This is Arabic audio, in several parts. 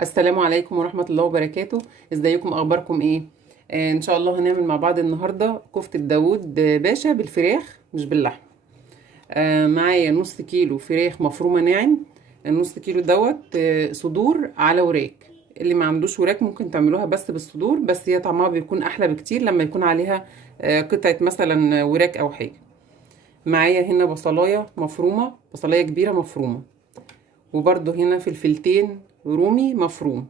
السلام عليكم ورحمة الله وبركاته. ازيكم؟ اخباركم ايه؟ ان شاء الله هنعمل مع بعض النهاردة كفتة داوود باشا بالفراخ مش باللحم. معايا نص كيلو فراخ مفرومة ناعم. النص كيلو دوت صدور على وراك. اللي ما عندوش وراك ممكن تعملوها بس بالصدور، بس هي طعمها بيكون احلى بكتير لما يكون عليها قطعة مثلا وراك او حاجة. معايا هنا بصلاية مفرومة، بصلاية كبيرة مفرومة، وبرده هنا فلفلتين رومي مفروم،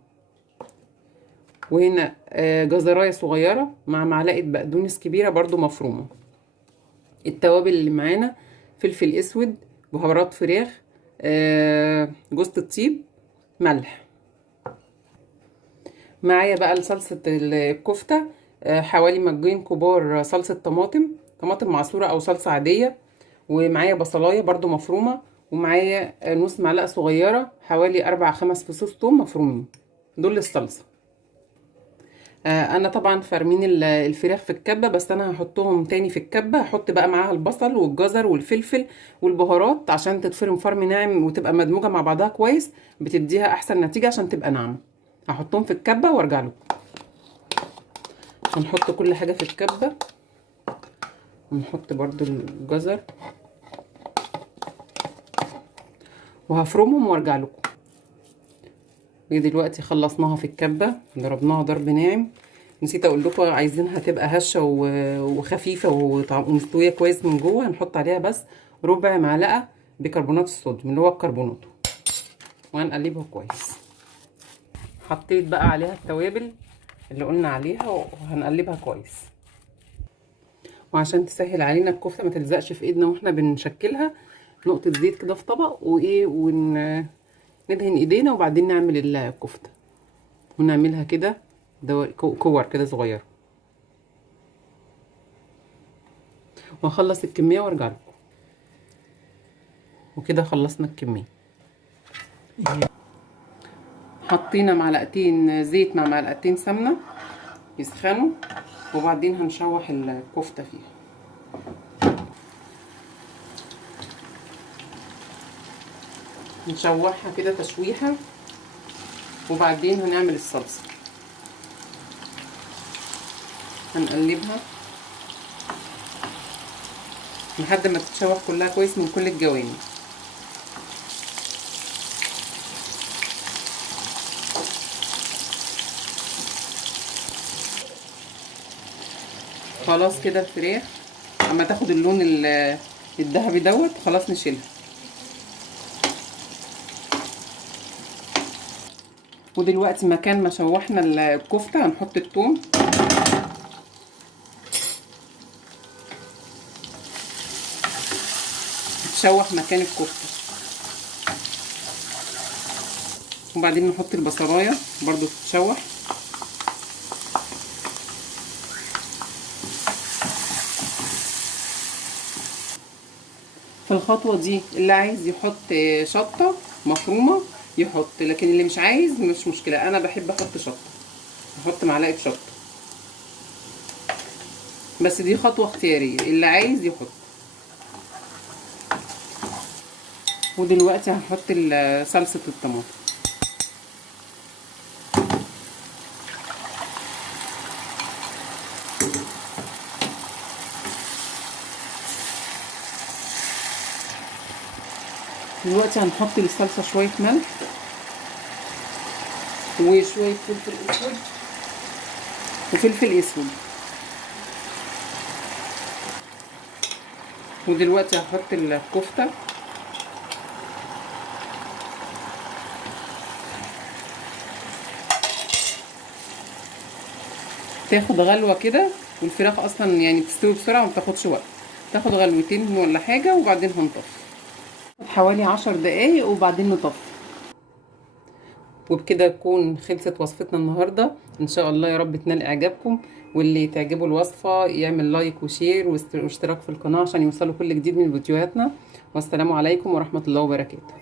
وهنا جزرايه صغيره مع معلقه بقدونس كبيره برضو مفرومه. التوابل اللي معانا فلفل اسود، بهارات فراخ، جوز الطيب، ملح. معايا بقى لصلصه الكفته حوالي مجين كبار صلصه طماطم، طماطم معصوره او صلصه عاديه، ومعايا بصلايه برضو مفرومه، ومعايا نص معلقه صغيره حوالي 4 5 فصوص ثوم مفرومين. دول الصلصه. انا طبعا فارمين الفراخ في الكبه، بس انا هحطهم تاني في الكبه، هحط بقى معاها البصل والجزر والفلفل والبهارات عشان تتفرم فرم ناعم وتبقى مدموجه مع بعضها كويس، بتديها احسن نتيجه عشان تبقى ناعمه. هحطهم في الكبه وارجع لكم. هنحط كل حاجه في الكبه، ونحط برضو الجزر وهفرمهم وارجع لكم. دلوقتي خلصناها في الكبه، ضربناها ضرب ناعم. نسيت اقول لكم عايزينها تبقى هشه وخفيفه ومستويه كويس من جوه. هنحط عليها بس ربع معلقه بيكربونات الصوديوم اللي هو الكربونات، وهنقلبها كويس. حطيت بقى عليها التوابل اللي قلنا عليها وهنقلبها كويس. وعشان تسهل علينا الكفته ما تلزقش في ايدنا واحنا بنشكلها، نقطه زيت كده في طبق وايه ندهن ايدينا وبعدين نعمل الكفته، ونعملها كده كور كده صغيره. واخلص الكميه وارجع لكم. وكده خلصنا الكميه. حطينا معلقتين زيت مع معلقتين سمنه يسخنوا، وبعدين هنشوح الكفته فيها. نشوحها كده تشويحه، وبعدين هنعمل الصلصه. هنقلبها لحد ما تتشوح كلها كويس من كل الجوانب. خلاص كده الفراخ اما تاخد اللون الذهبي دوت خلاص نشيلها. ودلوقتي مكان ما شوحنا الكفته هنحط الثوم، تشوح مكان الكفته، وبعدين نحط البصلايه برضو تتشوح. في الخطوه دي اللي عايز يحط شطه مفرومه يحط، لكن اللي مش عايز مش مشكله. انا بحب احط شطه، احط معلقه شطه، بس دي خطوه اختياريه، اللي عايز يحط. ودلوقتي هنحط صلصه الطماطم. دلوقتي هنحط للصلصه شويه ملح وشويه فلفل اسود وفلفل اسود. ودلوقتي هحط الكفته، تاخد غلوه كده، والفراخ اصلا يعني بتستوي بسرعه وما بتاخدش وقت، تاخد غلوتين ولا حاجه وبعدين هنطفي حوالي 10 دقايق وبعدين نطفي. وبكده تكون خلصت وصفتنا النهارده. ان شاء الله يا رب تنال اعجابكم، واللي تعجبه الوصفه يعمل لايك وشير واشتراك في القناه عشان يوصلوا كل جديد من فيديوهاتنا. والسلام عليكم ورحمه الله وبركاته.